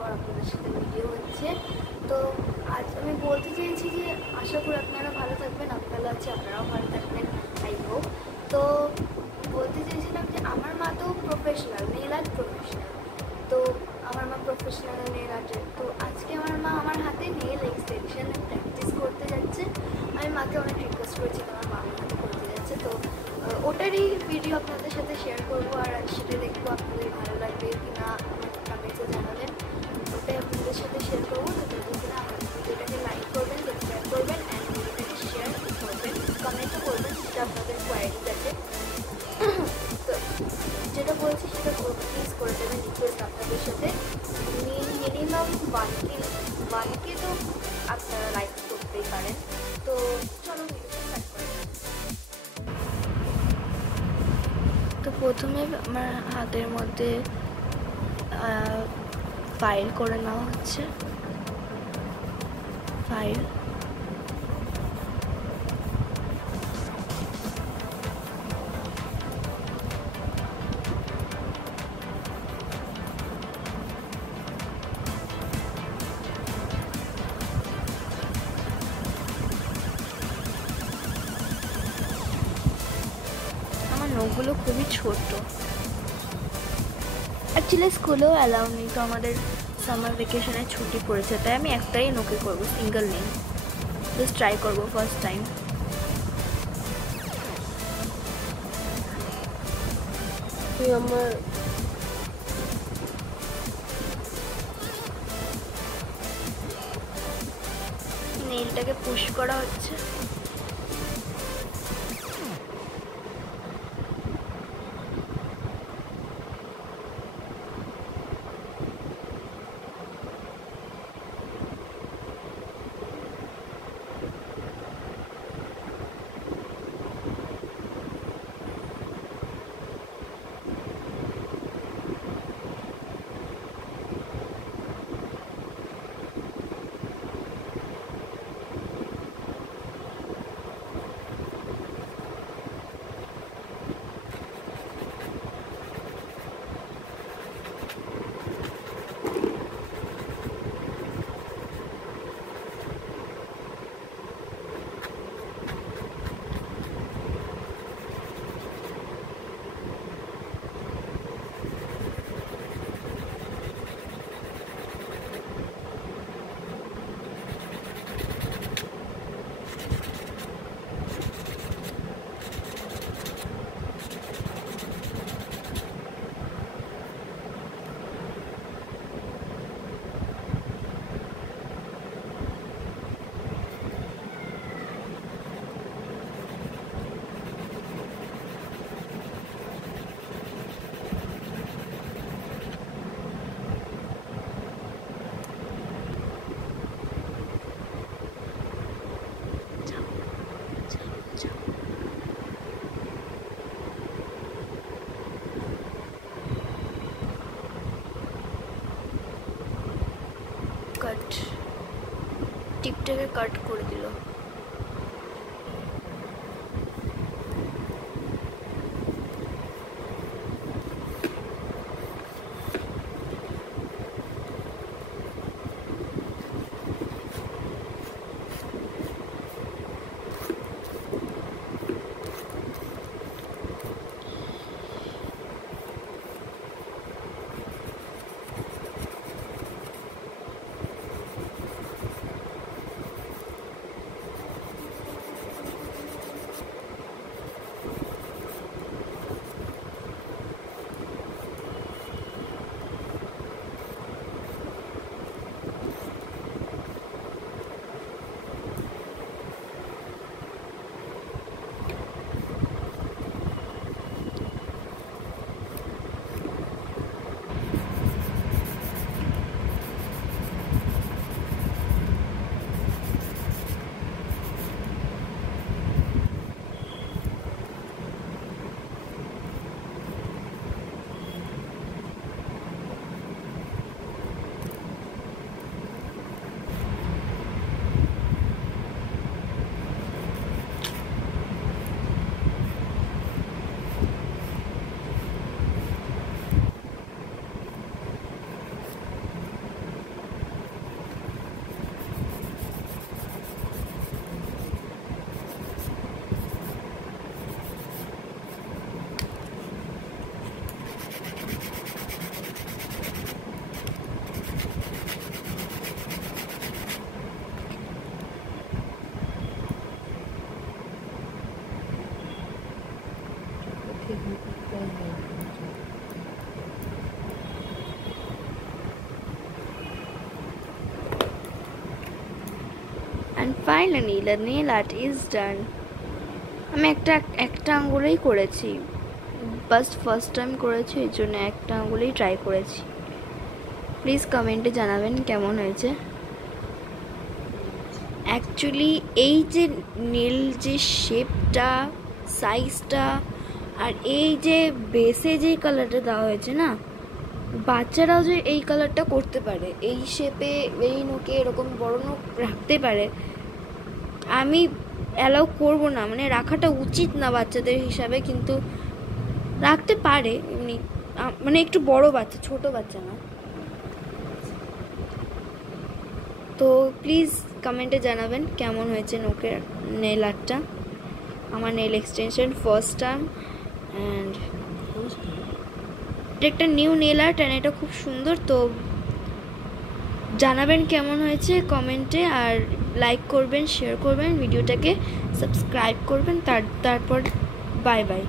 পর আপনাদের সাথে ভিডিও হচ্ছে। তো আজ আমি বলতে চাইছি যে আশা করি আপনারা ভালো থাকবেন, ভালো আছি, আপনারাও ভালো থাকবেন, আই হোপ। তো বলতে চাইছিলাম যে আমার মা তো প্রফেশনাল, নেল আর্ট প্রফেশনাল। তো আমার মা প্রফেশনাল নেল আর্টের। তো আজকে আমার মা আমার হাতে নেল এক্সটেনশন প্র্যাকটিস করতে যাচ্ছে। আমি মাকে অনেক রিকোয়েস্ট করেছি আমার মা আমার হাতে করতে যাচ্ছে। তো ওটারই ভিডিও আপনাদের সাথে শেয়ার করবো, আর সেটা দেখবো আপনাদের ভালো লাগবে কি না আমাকে কমেন্টে জানাবেন। ওটাই আপনাদের সাথে শেয়ার করবো। তো যদি কিনা আপনার ভিডিওটাকে লাইক করবেন, সাবস্ক্রাইব করবেন, অ্যান্ড ভিডিওটাকে শেয়ার করবেন, কমেন্টও করবেন, যেটা আপনাদের কোয়ারিজ আছে। তো যেটা বলছি সেটা প্লিজ করে দেবেন, রিকোয়েস্ট আপনাদের সাথে। মিনিমাম 1K তো আপনারা লাইক করতেই পারেন। তো চলো ভিডিওটা স্টার্ট করা যাক। তো প্রথমে আমার হাতের মধ্যে ফাইল করে নেওয়া হচ্ছে। ফাইল আমার নখগুলো খুবই ছোট, অ্যাকচুয়ালি স্কুলেও অ্যালাউ নেই। তো আমাদের সামার ভ্যাকেশনে ছুটি পড়েছে, তাই আমি একটাই নখে করবো, সিঙ্গেল নেই। জাস্ট ট্রাই করবো ফার্স্ট টাইম। আমার নেইলটাকে পুশ করা হচ্ছে। কাট, টিপটাকে কাট করে দিল। And finally the nail art is done. আমি একটা আঙ্গুলেই করেছি, ফার্স্ট টাইম করেছি, এই জন্য একটা আঙ্গুলেই ট্রাই করেছি। প্লিজ কমেন্টে জানাবেন কেমন হয়েছে। অ্যাকচুয়ালি এই যে নেল যে শেপটা, সাইজটা, আর এই যে বেসে যে কালারটা দেওয়া হয়েছে না, বাচ্চারাও যে এই কালারটা করতে পারে, এই শেপে এই নোকে এরকম বড় নোক রাখতে পারে, আমি অ্যালাউ করবো না, মানে রাখাটা উচিত না বাচ্চাদের হিসাবে, কিন্তু রাখতে পারে এমনি, মানে একটু বড় বাচ্চা, ছোট বাচ্চা না। তো প্লিজ কমেন্টে জানাবেন কেমন হয়েছে নোকের নেল আর্টটা, আমার nail extension first time. And এটা একটা নিউ নেল আর্ট অ্যান্ড এটা খুব সুন্দর। তো জানাবেন কেমন হয়েছে কমেন্টে, আর লাইক করবেন, শেয়ার করবেন, ভিডিওটাকে সাবস্ক্রাইব করবেন, তারপর বাই বাই।